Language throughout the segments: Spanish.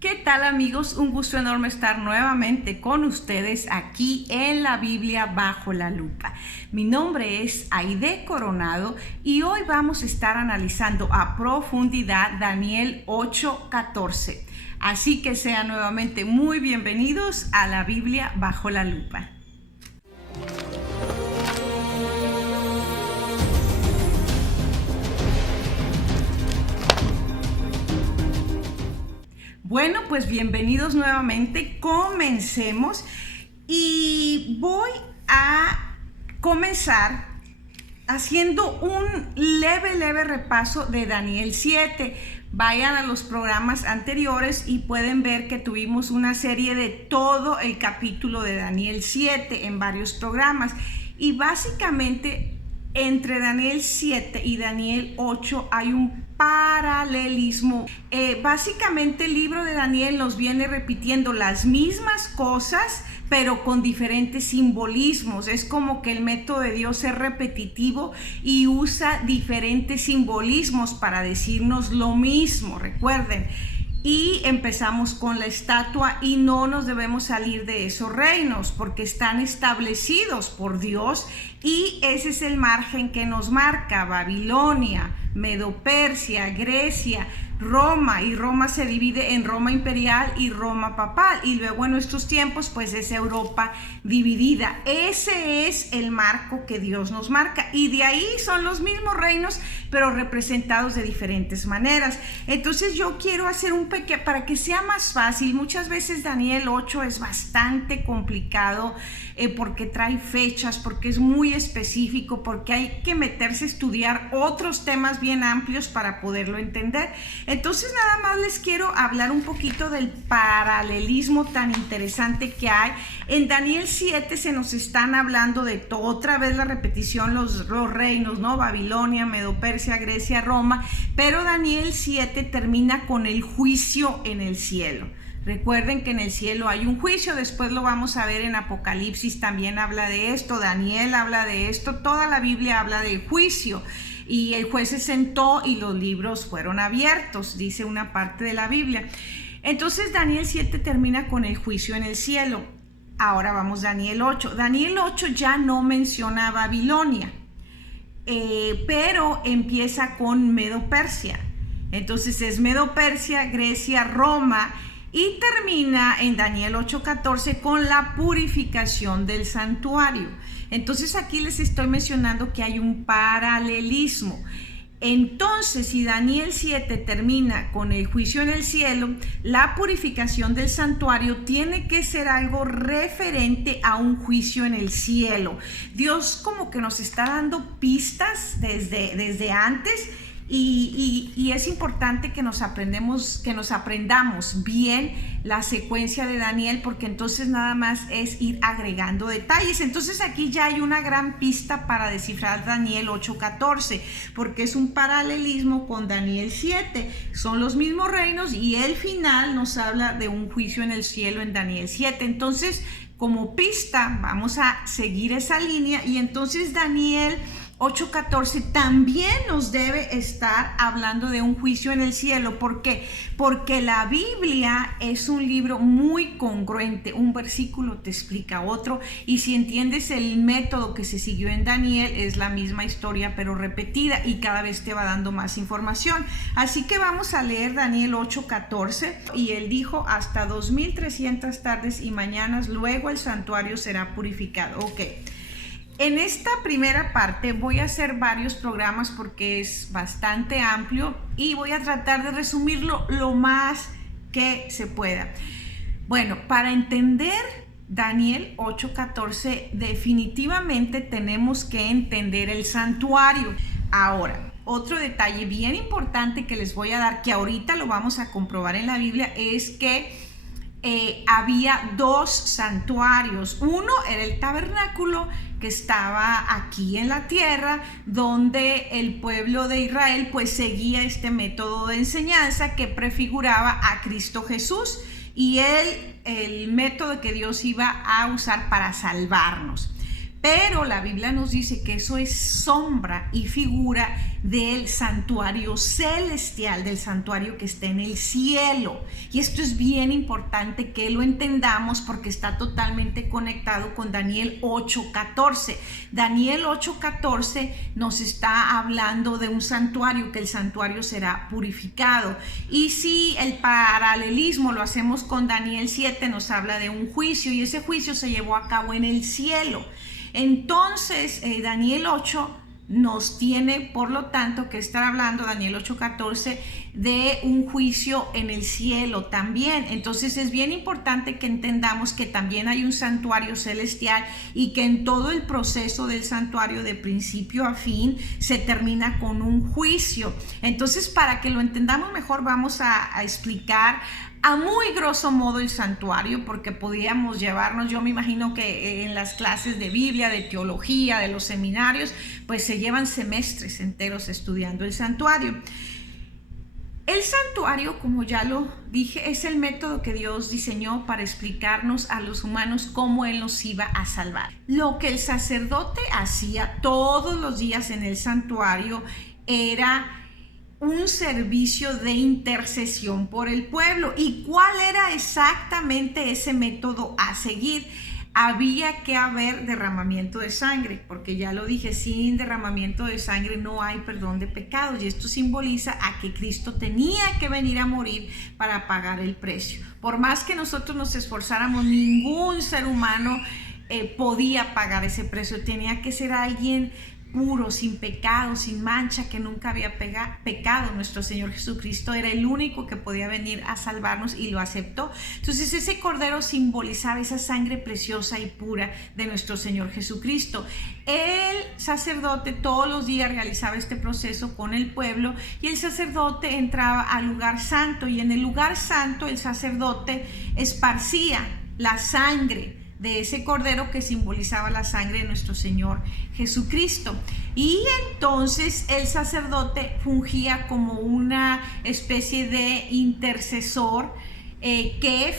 ¿Qué tal, amigos? Un gusto enorme estar nuevamente con ustedes aquí en la Biblia bajo la lupa. Mi nombre es Aide Coronado y hoy vamos a estar analizando a profundidad Daniel 8:14. Así que sean nuevamente muy bienvenidos a la Biblia bajo la lupa. Bueno, pues bienvenidos nuevamente, comencemos y voy a comenzar haciendo un leve repaso de Daniel 7. Vayan a los programas anteriores y pueden ver que tuvimos una serie de todo el capítulo de Daniel 7 en varios programas y básicamente entre Daniel 7 y Daniel 8 hay un paralelismo. Básicamente el libro de Daniel nos viene repitiendo las mismas cosas, pero con diferentes simbolismos. Es como que el método de Dios es repetitivo y usa diferentes simbolismos para decirnos lo mismo. Recuerden. Y empezamos con la estatua y no nos debemos salir de esos reinos porque están establecidos por Dios y ese es el margen que nos marca Babilonia, Medo-Persia, Grecia, Roma, y Roma se divide en Roma imperial y Roma papal, y luego en nuestros tiempos pues es Europa dividida. Ese es el marco que Dios nos marca y de ahí son los mismos reinos pero representados de diferentes maneras. Entonces yo quiero hacer un pequeño, para que sea más fácil. Muchas veces Daniel 8 es bastante complicado porque trae fechas, porque es muy específico, porque hay que meterse a estudiar otros temas bien amplios para poderlo entender. Entonces nada más les quiero hablar un poquito del paralelismo tan interesante que hay. En Daniel 7 se nos están hablando de todo, otra vez la repetición, los reinos, ¿no? Babilonia, Medo-Persia, Grecia, Roma, pero Daniel 7 termina con el juicio en el cielo. Recuerden que en el cielo hay un juicio, después lo vamos a ver en Apocalipsis, también habla de esto, Daniel habla de esto, toda la Biblia habla del juicio. Y el juez se sentó y los libros fueron abiertos, dice una parte de la Biblia. Entonces Daniel 7 termina con el juicio en el cielo. Ahora vamos a Daniel 8. Daniel 8 ya no menciona a Babilonia, pero empieza con Medo-Persia. Entonces es Medo-Persia, Grecia, Roma, y termina en Daniel 8:14 con la purificación del santuario. Entonces aquí les estoy mencionando que hay un paralelismo. Entonces, si Daniel 7 termina con el juicio en el cielo, la purificación del santuario tiene que ser algo referente a un juicio en el cielo. Dios como que nos está dando pistas desde antes. Y es importante que nos aprendamos bien la secuencia de Daniel, porque entonces nada más es ir agregando detalles. Entonces aquí ya hay una gran pista para descifrar Daniel 8:14, porque es un paralelismo con Daniel 7. Son los mismos reinos y el final nos habla de un juicio en el cielo en Daniel 7. Entonces, como pista, vamos a seguir esa línea y entonces Daniel 8:14 también nos debe estar hablando de un juicio en el cielo. ¿Por qué? Porque la Biblia es un libro muy congruente. Un versículo te explica otro y si entiendes el método que se siguió en Daniel, es la misma historia pero repetida y cada vez te va dando más información. Así que vamos a leer Daniel 8:14 y él dijo: hasta 2300 tardes y mañanas, luego el santuario será purificado. Ok. En esta primera parte voy a hacer varios programas porque es bastante amplio y voy a tratar de resumirlo lo más que se pueda. Bueno, para entender Daniel 8:14 definitivamente tenemos que entender el santuario. Ahora, otro detalle bien importante que les voy a dar, que ahorita lo vamos a comprobar en la Biblia, es que había dos santuarios. Uno era el tabernáculo que estaba aquí en la tierra, donde el pueblo de Israel pues seguía este método de enseñanza que prefiguraba a Cristo Jesús y el método que Dios iba a usar para salvarnos. Pero la Biblia nos dice que eso es sombra y figura del santuario celestial, del santuario que está en el cielo. Y esto es bien importante que lo entendamos porque está totalmente conectado con Daniel 8:14. Daniel 8:14 nos está hablando de un santuario, que el santuario será purificado. Y si el paralelismo lo hacemos con Daniel 7, nos habla de un juicio, y ese juicio se llevó a cabo en el cielo. Entonces, Daniel 8 nos tiene, por lo tanto, que estar hablando, Daniel 8:14, de un juicio en el cielo también. Entonces es bien importante que entendamos que también hay un santuario celestial y que en todo el proceso del santuario, de principio a fin, se termina con un juicio. Entonces, para que lo entendamos mejor, vamos a explicar a muy grosso modo el santuario, porque podíamos llevarnos, yo me imagino que en las clases de Biblia, de teología, de los seminarios, pues se llevan semestres enteros estudiando el santuario. El santuario, como ya lo dije, es el método que Dios diseñó para explicarnos a los humanos cómo Él nos iba a salvar. Lo que el sacerdote hacía todos los días en el santuario era un servicio de intercesión por el pueblo. ¿Y cuál era exactamente ese método a seguir? Había que haber derramamiento de sangre, porque ya lo dije, sin derramamiento de sangre no hay perdón de pecados, y esto simboliza a que Cristo tenía que venir a morir para pagar el precio. Por más que nosotros nos esforzáramos, ningún ser humano podía pagar ese precio. Tenía que ser alguien puro, sin pecado, sin mancha, que nunca había pecado. Nuestro Señor Jesucristo era el único que podía venir a salvarnos y lo aceptó. Entonces ese cordero simbolizaba esa sangre preciosa y pura de nuestro Señor Jesucristo. El sacerdote todos los días realizaba este proceso con el pueblo, y el sacerdote entraba al lugar santo, y en el lugar santo el sacerdote esparcía la sangre de ese cordero que simbolizaba la sangre de nuestro Señor Jesucristo. Y entonces el sacerdote fungía como una especie de intercesor que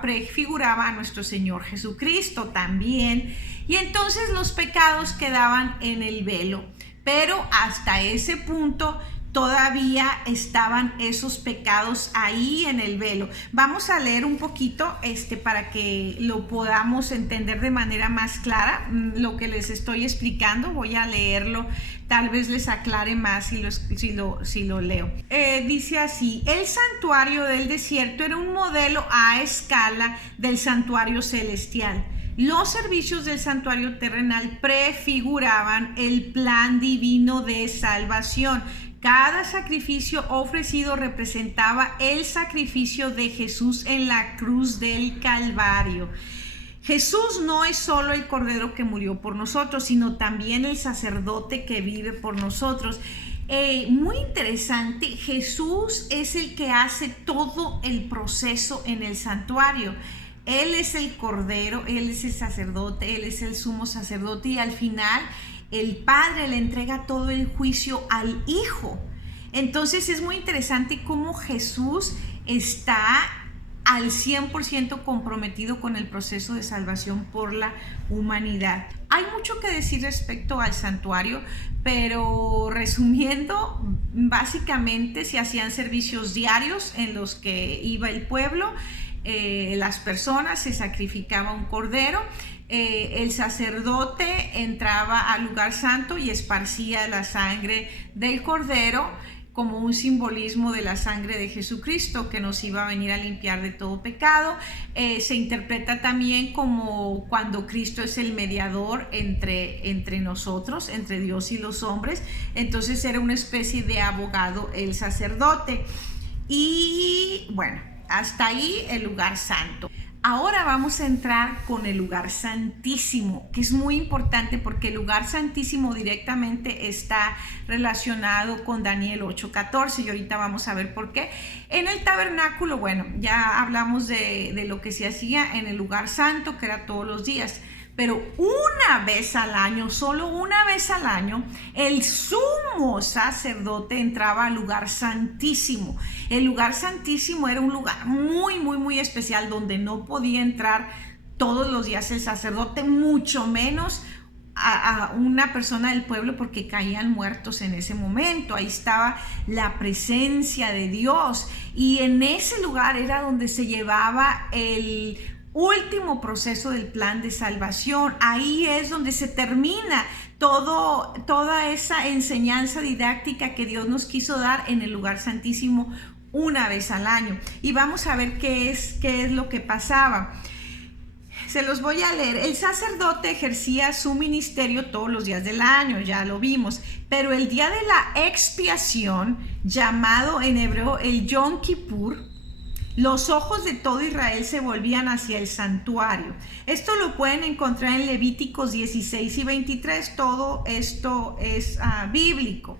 prefiguraba a nuestro Señor Jesucristo también. Y entonces los pecados quedaban en el velo, pero hasta ese punto todavía estaban esos pecados ahí en el velo. Vamos a leer un poquito para que lo podamos entender de manera más clara lo que les estoy explicando. Voy a leerlo, tal vez les aclare más si lo leo. Dice así: el santuario del desierto era un modelo a escala del santuario celestial. Los servicios del santuario terrenal prefiguraban el plan divino de salvación. Cada sacrificio ofrecido representaba el sacrificio de Jesús en la cruz del Calvario. Jesús no es solo el cordero que murió por nosotros, sino también el sacerdote que vive por nosotros. Muy interesante, Jesús es el que hace todo el proceso en el santuario. Él es el cordero, Él es el sacerdote, Él es el sumo sacerdote, y al final el Padre le entrega todo el juicio al Hijo. Entonces es muy interesante cómo Jesús está al 100% comprometido con el proceso de salvación por la humanidad. Hay mucho que decir respecto al santuario, pero resumiendo, básicamente se hacían servicios diarios en los que iba el pueblo, las personas, se sacrificaba un cordero. El sacerdote entraba al lugar santo y esparcía la sangre del cordero como un simbolismo de la sangre de Jesucristo que nos iba a venir a limpiar de todo pecado. Se interpreta también como cuando Cristo es el mediador entre nosotros, entre Dios y los hombres. Entonces era una especie de abogado el sacerdote. Y bueno, hasta ahí el lugar santo. Ahora vamos a entrar con el lugar santísimo, que es muy importante porque el lugar santísimo directamente está relacionado con Daniel 8:14, y ahorita vamos a ver por qué. En el tabernáculo, bueno, ya hablamos de lo que se hacía en el lugar santo, que era todos los días. Pero una vez al año, solo una vez al año, el sumo sacerdote entraba al lugar santísimo. El lugar santísimo era un lugar muy, muy, muy especial donde no podía entrar todos los días el sacerdote, mucho menos a una persona del pueblo porque caían muertos en ese momento. Ahí estaba la presencia de Dios y en ese lugar era donde se llevaba el último proceso del plan de salvación. Ahí es donde se termina toda esa enseñanza didáctica que Dios nos quiso dar en el lugar santísimo una vez al año. Y vamos a ver qué es lo que pasaba. Se los voy a leer. El sacerdote ejercía su ministerio todos los días del año, ya lo vimos, pero el día de la expiación, llamado en hebreo el Yom Kippur, los ojos de todo Israel se volvían hacia el santuario. Esto lo pueden encontrar en Levíticos 16 y 23. Todo esto es bíblico.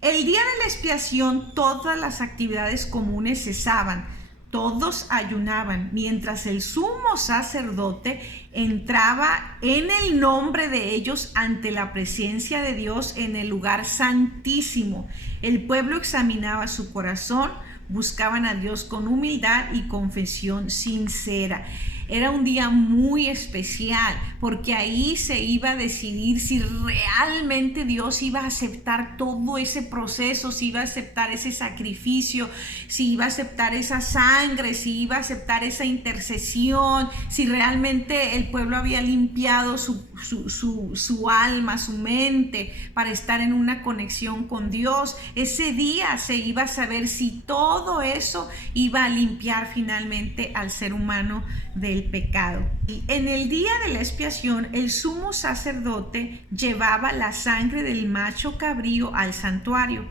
El día de la expiación, todas las actividades comunes cesaban. Todos ayunaban, mientras el sumo sacerdote entraba en el nombre de ellos ante la presencia de Dios en el lugar santísimo. El pueblo examinaba su corazón, buscaban a Dios con humildad y confesión sincera. Era un día muy especial porque ahí se iba a decidir si realmente Dios iba a aceptar todo ese proceso, si iba a aceptar ese sacrificio, si iba a aceptar esa sangre, si iba a aceptar esa intercesión, si realmente el pueblo había limpiado su alma, su mente para estar en una conexión con Dios. Ese día se iba a saber si todo eso iba a limpiar finalmente al ser humano del pecado. Y en el día de la expiación, el sumo sacerdote llevaba la sangre del macho cabrío al santuario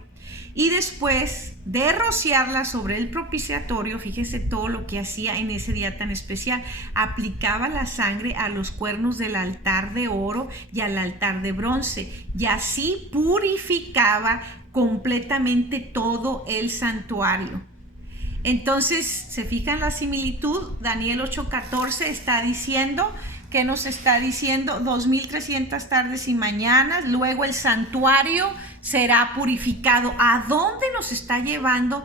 y después de rociarla sobre el propiciatorio, fíjese todo lo que hacía en ese día tan especial, aplicaba la sangre a los cuernos del altar de oro y al altar de bronce y así purificaba completamente todo el santuario. Entonces, ¿se fijan la similitud? Daniel 8:14 está diciendo, ¿qué nos está diciendo? 2300 tardes y mañanas, luego el santuario será purificado. ¿A dónde nos está llevando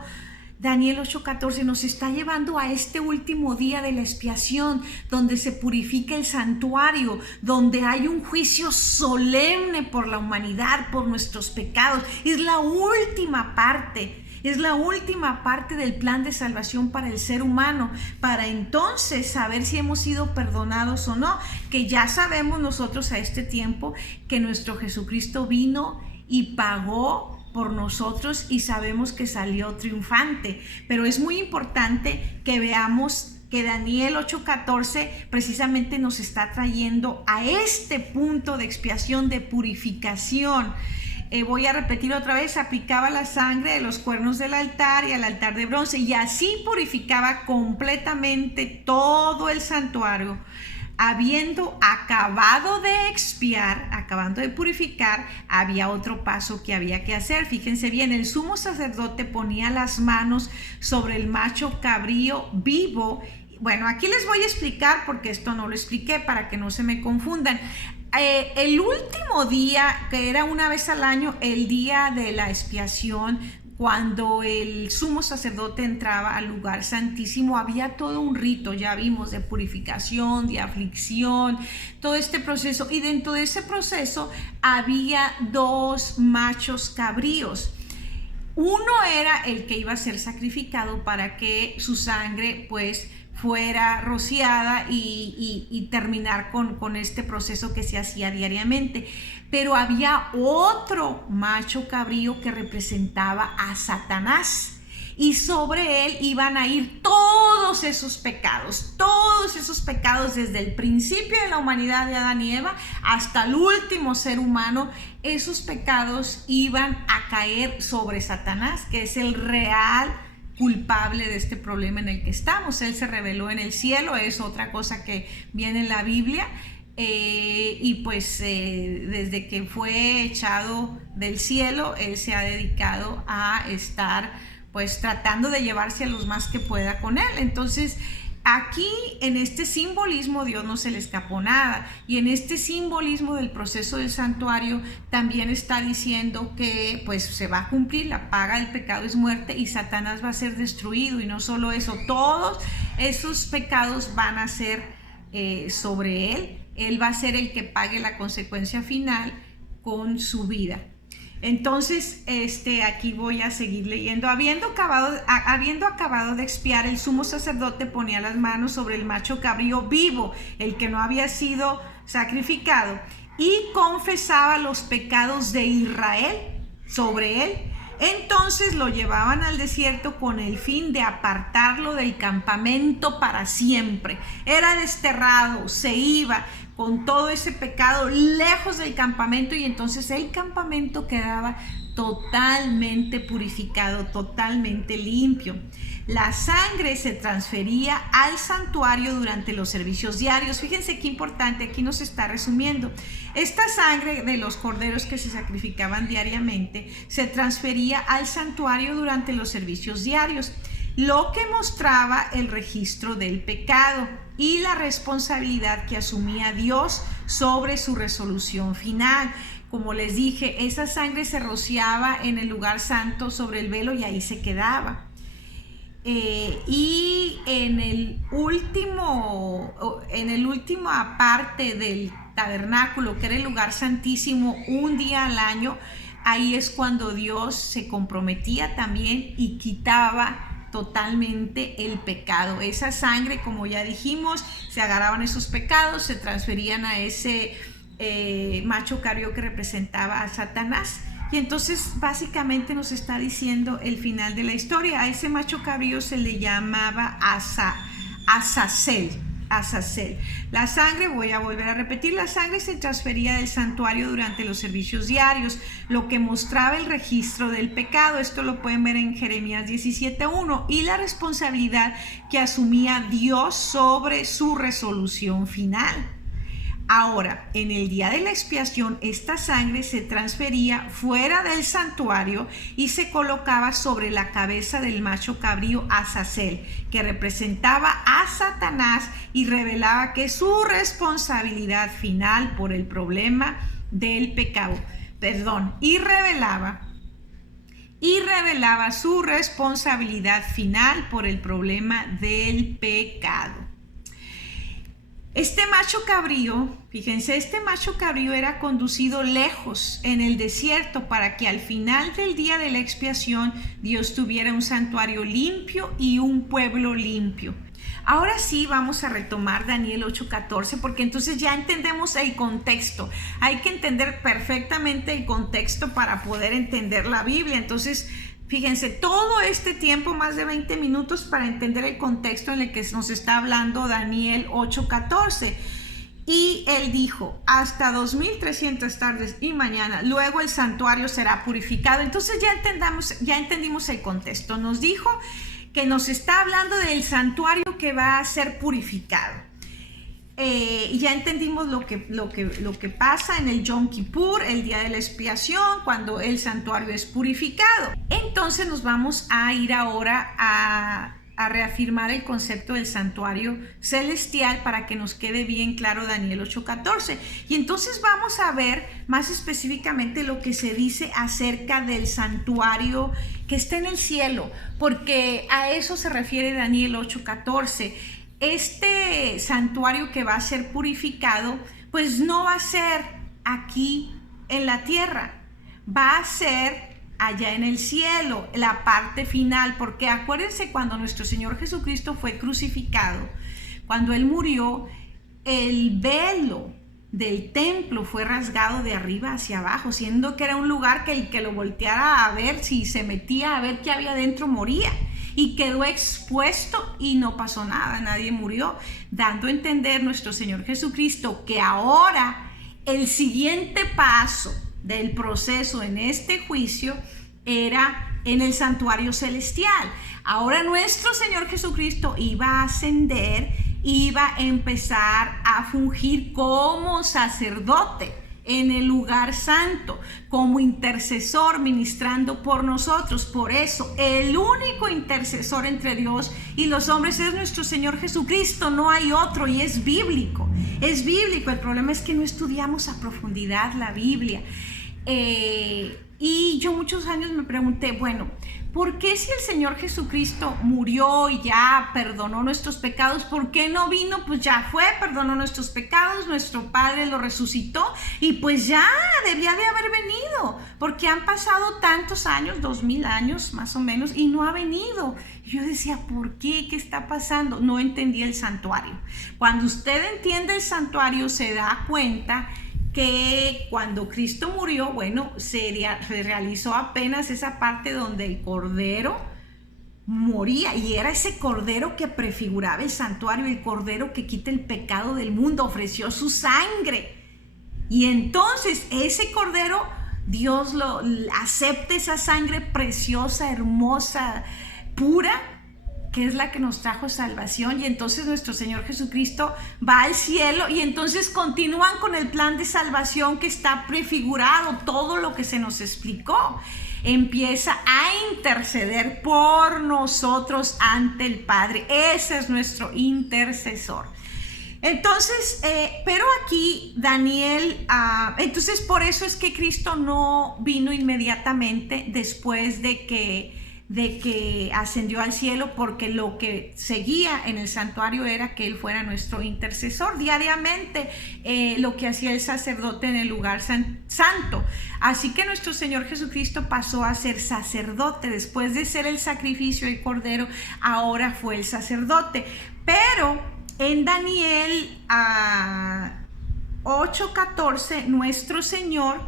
Daniel 8:14? Nos está llevando a este último día de la expiación, donde se purifica el santuario, donde hay un juicio solemne por la humanidad, por nuestros pecados. Es la última parte. Es la última parte del plan de salvación para el ser humano, para entonces saber si hemos sido perdonados o no, que ya sabemos nosotros a este tiempo que nuestro Jesucristo vino y pagó por nosotros y sabemos que salió triunfante. Pero es muy importante que veamos que Daniel 8:14 precisamente nos está trayendo a este punto de expiación, de purificación. Voy a repetir otra vez, aplicaba la sangre de los cuernos del altar y al altar de bronce y así purificaba completamente todo el santuario. Habiendo acabado de expiar, acabando de purificar, había otro paso que había que hacer. Fíjense bien, el sumo sacerdote ponía las manos sobre el macho cabrío vivo. Bueno, aquí les voy a explicar porque esto no lo expliqué para que no se me confundan. El último día, que era una vez al año, el día de la expiación, cuando el sumo sacerdote entraba al lugar santísimo, había todo un rito, ya vimos, de purificación, de aflicción, todo este proceso. Y dentro de ese proceso había dos machos cabríos. Uno era el que iba a ser sacrificado para que su sangre, pues, fuera rociada y terminar con este proceso que se hacía diariamente. Pero había otro macho cabrío que representaba a Satanás y sobre él iban a ir todos esos pecados desde el principio de la humanidad de Adán y Eva hasta el último ser humano. Esos pecados iban a caer sobre Satanás, que es el real culpable de este problema en el que estamos. Él se reveló en el cielo, es otra cosa que viene en la Biblia, y pues desde que fue echado del cielo, él se ha dedicado a estar pues tratando de llevarse a los más que pueda con él. Entonces aquí en este simbolismo Dios no se le escapó nada, y en este simbolismo del proceso del santuario también está diciendo que pues se va a cumplir, la paga del pecado es muerte y Satanás va a ser destruido. Y no solo eso, todos esos pecados van a ser sobre él él va a ser el que pague la consecuencia final con su vida. Entonces, aquí voy a seguir leyendo. Habiendo acabado de expiar, el sumo sacerdote ponía las manos sobre el macho cabrío vivo, el que no había sido sacrificado, y confesaba los pecados de Israel sobre él. Entonces lo llevaban al desierto con el fin de apartarlo del campamento para siempre. Era desterrado, se iba con todo ese pecado lejos del campamento, y entonces el campamento quedaba totalmente purificado, totalmente limpio. La sangre se transfería al santuario durante los servicios diarios. Fíjense qué importante, aquí nos está resumiendo. Esta sangre de los corderos que se sacrificaban diariamente se transfería al santuario durante los servicios diarios, lo que mostraba el registro del pecado y la responsabilidad que asumía Dios sobre su resolución final. Como les dije, esa sangre se rociaba en el lugar santo sobre el velo y ahí se quedaba. Y en el última parte del tabernáculo, que era el lugar santísimo, un día al año, ahí es cuando Dios se comprometía también y quitaba totalmente el pecado. Esa sangre, como ya dijimos, se agarraban esos pecados, se transferían a ese macho cabrío que representaba a Satanás. Y entonces básicamente nos está diciendo el final de la historia. A ese macho cabrío se le llamaba Azazel. La sangre, voy a volver a repetir, la sangre se transfería del santuario durante los servicios diarios, lo que mostraba el registro del pecado. Esto lo pueden ver en Jeremías 17:1, y la responsabilidad que asumía Dios sobre su resolución final. Ahora, en el día de la expiación, esta sangre se transfería fuera del santuario y se colocaba sobre la cabeza del macho cabrío Azazel, que representaba a Satanás y revelaba que su responsabilidad final por el problema del pecado, y revelaba su responsabilidad final por el problema del pecado. Este macho cabrío, fíjense, este macho cabrío era conducido lejos en el desierto para que al final del día de la expiación Dios tuviera un santuario limpio y un pueblo limpio. Ahora sí vamos a retomar Daniel 8:14, porque entonces ya entendemos el contexto. Hay que entender perfectamente el contexto para poder entender la Biblia. Entonces, fíjense, todo este tiempo, más de 20 minutos, para entender el contexto en el que nos está hablando Daniel 8:14. Y él dijo, hasta 2300 tardes y mañana, luego el santuario será purificado. Entonces ya entendimos el contexto. Nos dijo que nos está hablando del santuario que va a ser purificado. Ya entendimos lo que pasa en el Yom Kippur, el día de la expiación, cuando el santuario es purificado. Entonces nos vamos a ir ahora a reafirmar el concepto del santuario celestial para que nos quede bien claro Daniel 8:14. Y entonces vamos a ver más específicamente lo que se dice acerca del santuario que está en el cielo, porque a eso se refiere Daniel 8:14. Este santuario que va a ser purificado, pues no va a ser aquí en la tierra, va a ser allá en el cielo, la parte final, porque acuérdense, cuando nuestro Señor Jesucristo fue crucificado, cuando Él murió, el velo del templo fue rasgado de arriba hacia abajo, siendo que era un lugar que el que lo volteara a ver, si se metía a ver qué había dentro, moría. Y quedó expuesto y no pasó nada, nadie murió, dando a entender nuestro Señor Jesucristo que ahora el siguiente paso del proceso en este juicio era en el santuario celestial. Ahora nuestro Señor Jesucristo iba a ascender, iba a empezar a fungir como sacerdote en el lugar santo, como intercesor, ministrando por nosotros. Por eso el único intercesor entre Dios y los hombres es nuestro Señor Jesucristo, no hay otro, y es bíblico. El problema es que no estudiamos a profundidad la Biblia. Y yo muchos años me pregunté, bueno, ¿por qué si el Señor Jesucristo murió y ya perdonó nuestros pecados, por qué no vino? Pues ya fue, perdonó nuestros pecados, nuestro Padre lo resucitó y pues ya debía de haber venido, porque han pasado tantos años, 2000 años más o menos, y no ha venido. Y yo decía, ¿por qué? ¿Qué está pasando? No entendía el santuario. Cuando usted entiende el santuario, se da cuenta que cuando Cristo murió, bueno, se realizó apenas esa parte donde el cordero moría, y era ese cordero que prefiguraba el santuario, el cordero que quita el pecado del mundo, ofreció su sangre. Y entonces ese cordero, Dios lo acepta, esa sangre preciosa, hermosa, pura, que es la que nos trajo salvación, y entonces nuestro Señor Jesucristo va al cielo, y entonces continúan con el plan de salvación que está prefigurado, todo lo que se nos explicó. Empieza a interceder por nosotros ante el Padre. Ese es nuestro intercesor. Entonces, pero aquí Daniel, entonces por eso es que Cristo no vino inmediatamente después de que ascendió al cielo, porque lo que seguía en el santuario era que Él fuera nuestro intercesor diariamente, lo que hacía el sacerdote en el lugar santo. Así que nuestro Señor Jesucristo pasó a ser sacerdote. Después de ser el sacrificio del cordero, ahora fue el sacerdote. Pero en Daniel 8:14, nuestro Señor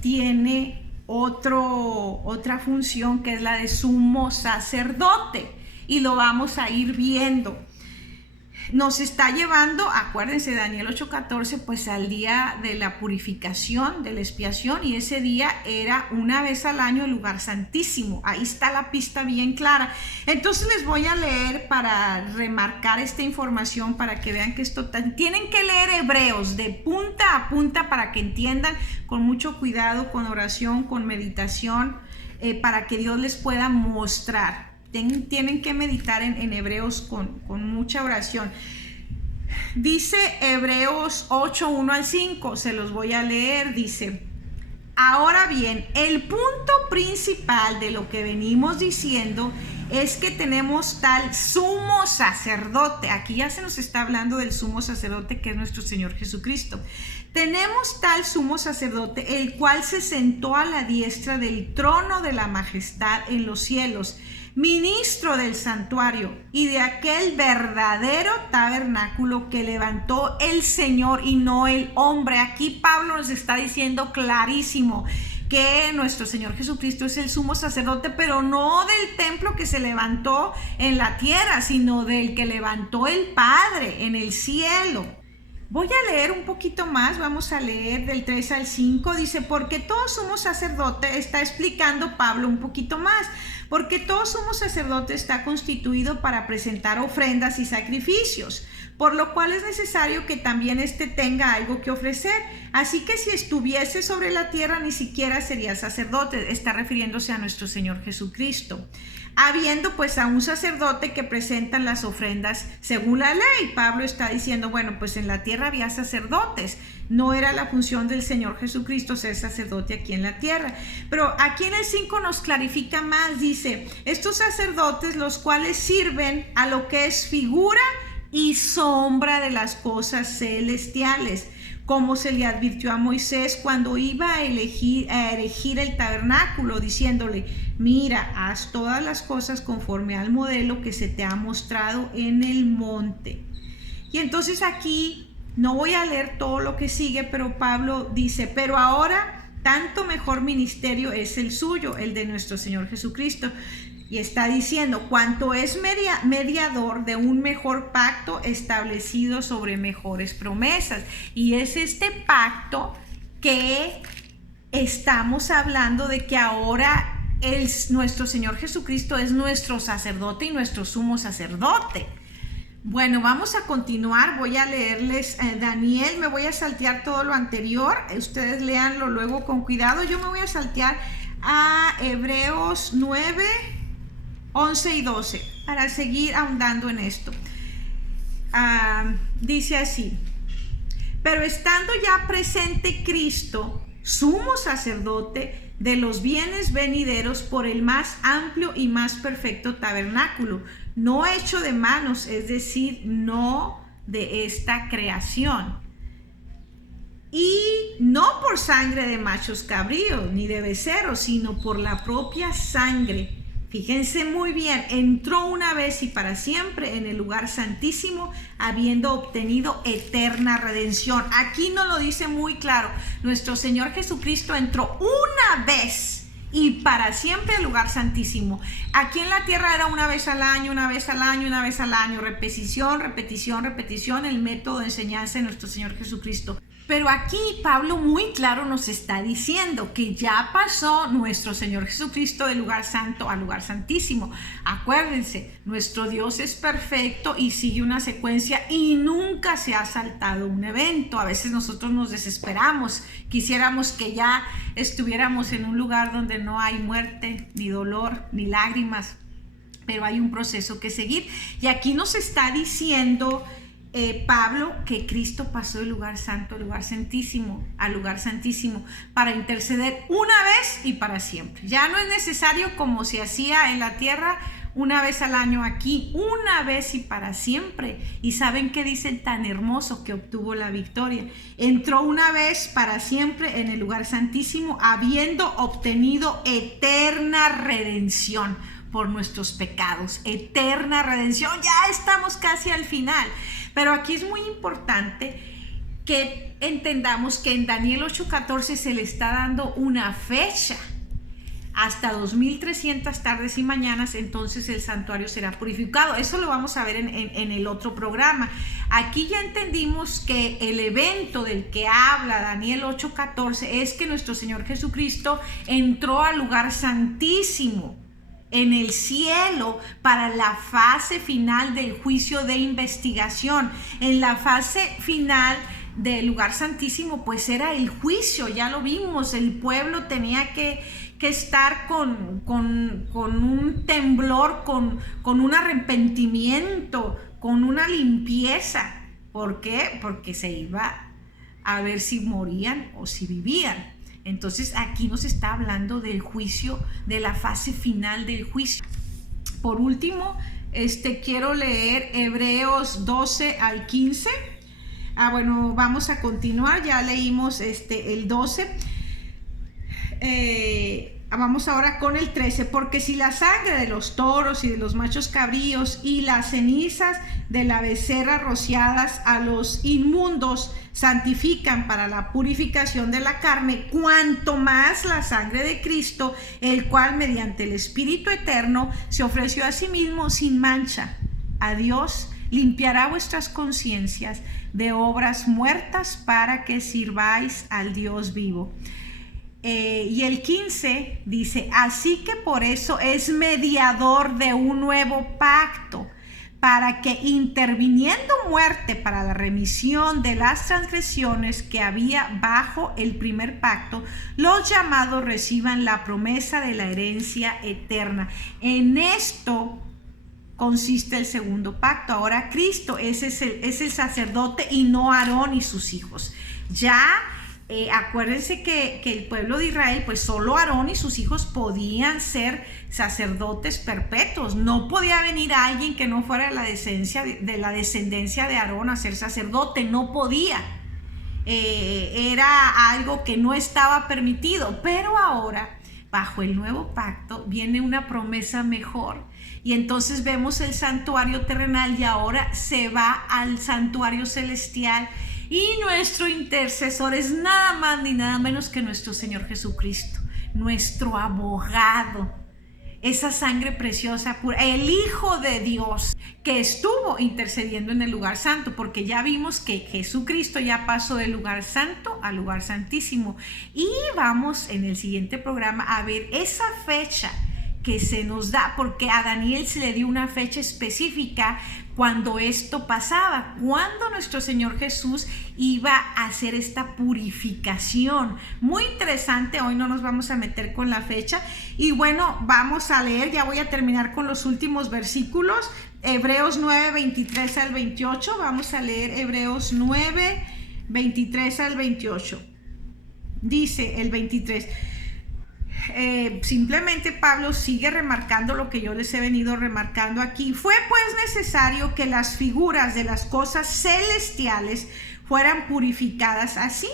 tiene otra función, que es la de sumo sacerdote, y lo vamos a ir viendo. Nos está llevando, acuérdense, Daniel 8:14, pues al día de la purificación, de la expiación, y ese día era una vez al año el lugar santísimo. Ahí está la pista bien clara. Entonces les voy a leer para remarcar esta información, para que vean que esto tienen que leer Hebreos de punta a punta para que entiendan, con mucho cuidado, con oración, con meditación, para que Dios les pueda mostrar. Tienen que meditar en Hebreos con mucha oración. Dice Hebreos 8:1-5, se los voy a leer. Dice: ahora bien, el punto principal de lo que venimos diciendo es que tenemos tal sumo sacerdote. Aquí ya se nos está hablando del sumo sacerdote, que es nuestro Señor Jesucristo. Tenemos tal sumo sacerdote, el cual se sentó a la diestra del trono de la majestad en los cielos, ministro del santuario y de aquel verdadero tabernáculo que levantó el Señor y no el hombre. Aquí Pablo nos está diciendo clarísimo que nuestro Señor Jesucristo es el sumo sacerdote, pero no del templo que se levantó en la tierra, sino del que levantó el Padre en el cielo. Voy a leer un poquito más, vamos a leer del 3 al 5, dice: porque todo sumo sacerdote, está explicando Pablo un poquito más, porque todo sumo sacerdote está constituido para presentar ofrendas y sacrificios, por lo cual es necesario que también éste tenga algo que ofrecer. Así que si estuviese sobre la tierra, ni siquiera sería sacerdote. Está refiriéndose a nuestro Señor Jesucristo. Habiendo pues a un sacerdote que presenta las ofrendas según la ley. Pablo está diciendo, bueno, pues en la tierra había sacerdotes. No era la función del Señor Jesucristo ser sacerdote aquí en la tierra. Pero aquí en el 5 nos clarifica más. Dice: estos sacerdotes, los cuales sirven a lo que es figura y sombra de las cosas celestiales, como se le advirtió a Moisés cuando iba a erigir el tabernáculo, diciéndole: mira, haz todas las cosas conforme al modelo que se te ha mostrado en el monte. Y entonces aquí no voy a leer todo lo que sigue, pero Pablo dice: pero ahora tanto mejor ministerio es el suyo, el de nuestro Señor Jesucristo. Y está diciendo: cuanto es mediador de un mejor pacto establecido sobre mejores promesas. Y es este pacto que estamos hablando, de que ahora nuestro Señor Jesucristo es nuestro sacerdote y nuestro sumo sacerdote. Bueno, vamos a continuar. Voy a leerles Daniel. Me voy a saltear todo lo anterior. Ustedes léanlo luego con cuidado. Yo me voy a saltear a Hebreos 9, 11 y 12 para seguir ahondando en esto. Dice así: pero estando ya presente Cristo, sumo sacerdote de los bienes venideros por el más amplio y más perfecto tabernáculo, no hecho de manos, es decir, no de esta creación. Y no por sangre de machos cabríos ni de becerros, sino por la propia sangre. Fíjense muy bien, entró una vez y para siempre en el lugar santísimo, habiendo obtenido eterna redención. Aquí nos lo dice muy claro. Nuestro Señor Jesucristo entró una vez y para siempre al lugar santísimo. Aquí en la tierra era una vez al año, una vez al año, una vez al año. Repetición, repetición, repetición, el método de enseñanza de nuestro Señor Jesucristo. Pero aquí Pablo muy claro nos está diciendo que ya pasó nuestro Señor Jesucristo del lugar santo al lugar santísimo. Acuérdense, nuestro Dios es perfecto y sigue una secuencia y nunca se ha saltado un evento. A veces nosotros nos desesperamos, quisiéramos que ya estuviéramos en un lugar donde no hay muerte, ni dolor, ni lágrimas, pero hay un proceso que seguir. Y aquí nos está diciendo Pablo que Cristo pasó del lugar santo al lugar santísimo para interceder una vez y para siempre. Ya no es necesario como se hacía en la tierra una vez al año, aquí una vez y para siempre. Y ¿saben qué dice el tan hermoso que obtuvo la victoria? Entró una vez para siempre en el lugar santísimo, habiendo obtenido eterna redención por nuestros pecados. Eterna redención, ya estamos casi al final. Pero aquí es muy importante que entendamos que en Daniel 8:14 se le está dando una fecha. Hasta 2300 tardes y mañanas, entonces el santuario será purificado. Eso lo vamos a ver en el otro programa. Aquí ya entendimos que el evento del que habla Daniel 8:14 es que nuestro Señor Jesucristo entró al lugar santísimo en el cielo para la fase final del juicio de investigación. En la fase final del lugar santísimo pues era el juicio, ya lo vimos, el pueblo tenía que estar con un temblor, con un arrepentimiento, con una limpieza. ¿Por qué? Porque se iba a ver si morían o si vivían. Entonces aquí nos está hablando del juicio, de la fase final del juicio. Por último, quiero leer Hebreos 12 al 15. Bueno, vamos a continuar, ya leímos el 12. Vamos ahora con el 13. Porque si la sangre de los toros y de los machos cabríos y las cenizas de la becerra rociadas a los inmundos santifican para la purificación de la carne, cuanto más la sangre de Cristo, el cual mediante el Espíritu eterno se ofreció a sí mismo sin mancha a Dios, limpiará vuestras conciencias de obras muertas para que sirváis al Dios vivo. Y el 15 dice: así que por eso es mediador de un nuevo pacto, para que interviniendo muerte para la remisión de las transgresiones que había bajo el primer pacto, los llamados reciban la promesa de la herencia eterna. En esto consiste el segundo pacto. Ahora Cristo es el sacerdote y no Aarón y sus hijos. Ya acuérdense que el pueblo de Israel, pues solo Aarón y sus hijos podían ser sacerdotes perpetuos. No podía venir alguien que no fuera de la descendencia de Aarón a ser sacerdote, no podía. Era algo que no estaba permitido, pero ahora, bajo el nuevo pacto, viene una promesa mejor. Y entonces vemos el santuario terrenal y ahora se va al santuario celestial. Y nuestro intercesor es nada más ni nada menos que nuestro Señor Jesucristo, nuestro abogado, esa sangre preciosa, pura, el Hijo de Dios que estuvo intercediendo en el lugar santo, porque ya vimos que Jesucristo ya pasó del lugar santo al lugar santísimo. Y vamos en el siguiente programa a ver esa fecha que se nos da, porque a Daniel se le dio una fecha específica cuando esto pasaba, cuando nuestro Señor Jesús iba a hacer esta purificación. Muy interesante, hoy no nos vamos a meter con la fecha. Y bueno, vamos a leer, ya voy a terminar con los últimos versículos, Hebreos 9, 23 al 28, vamos a leer Hebreos 9, 23 al 28. Dice el 23: simplemente Pablo sigue remarcando lo que yo les he venido remarcando aquí. Fue pues necesario que las figuras de las cosas celestiales fueran purificadas así,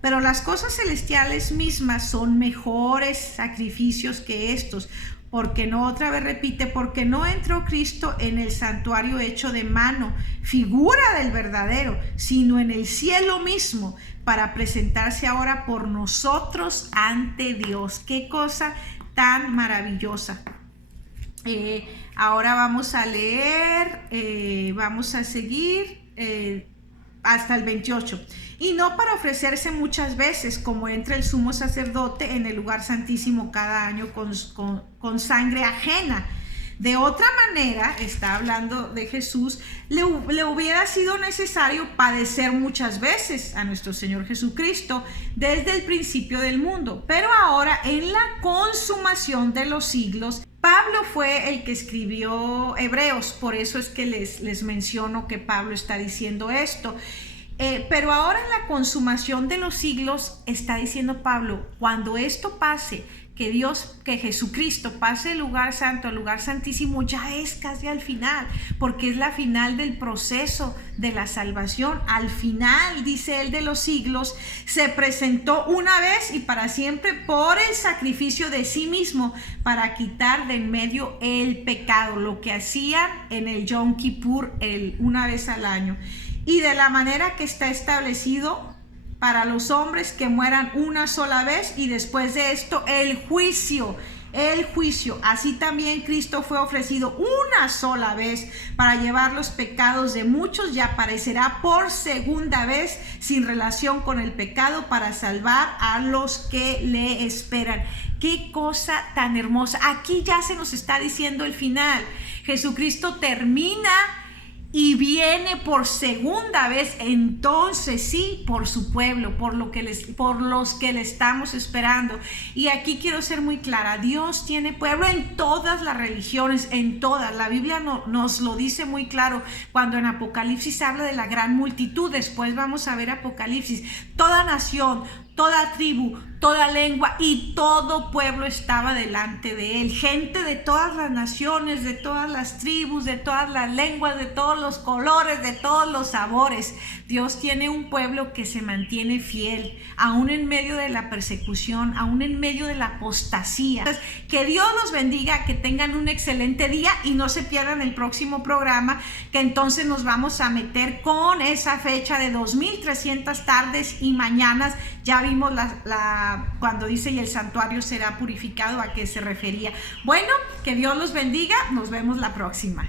pero las cosas celestiales mismas son mejores sacrificios que estos. Porque no, otra vez repite, porque no entró Cristo en el santuario hecho de mano, figura del verdadero, sino en el cielo mismo, para presentarse ahora por nosotros ante Dios. Qué cosa tan maravillosa. Ahora vamos a leer, vamos a seguir hasta el 28. Y no para ofrecerse muchas veces, como entra el sumo sacerdote en el lugar santísimo cada año con sangre ajena. De otra manera, está hablando de Jesús, le hubiera sido necesario padecer muchas veces a nuestro Señor Jesucristo desde el principio del mundo. Pero ahora, en la consumación de los siglos, Pablo fue el que escribió Hebreos, por eso es que les menciono que Pablo está diciendo esto. Pero ahora en la consumación de los siglos está diciendo Pablo, cuando esto pase, que Jesucristo pase del lugar santo al lugar santísimo, ya es casi al final, porque es la final del proceso de la salvación. Al final, dice él, de los siglos, se presentó una vez y para siempre por el sacrificio de sí mismo para quitar de en medio el pecado, lo que hacían en el Yom Kippur una vez al año. Y de la manera que está establecido para los hombres que mueran una sola vez y después de esto el juicio. Así también Cristo fue ofrecido una sola vez para llevar los pecados de muchos y aparecerá por segunda vez sin relación con el pecado para salvar a los que le esperan. Qué cosa tan hermosa. Aquí ya se nos está diciendo el final. Jesucristo termina y viene por segunda vez, entonces sí, por su pueblo, por los que le estamos esperando. Y aquí quiero ser muy clara, Dios tiene pueblo en todas las religiones, en todas. La Biblia nos lo dice muy claro cuando en Apocalipsis habla de la gran multitud. Después vamos a ver Apocalipsis, toda nación, toda tribu, toda lengua y todo pueblo estaba delante de él. Gente de todas las naciones, de todas las tribus, de todas las lenguas, de todos los colores, de todos los sabores. Dios tiene un pueblo que se mantiene fiel, aún en medio de la persecución, aún en medio de la apostasía. Entonces, que Dios los bendiga, que tengan un excelente día y no se pierdan el próximo programa, que entonces nos vamos a meter con esa fecha de 2300 tardes y mañanas. Ya vimos cuando dice y el santuario será purificado, ¿a qué se refería? Bueno, que Dios los bendiga, nos vemos la próxima.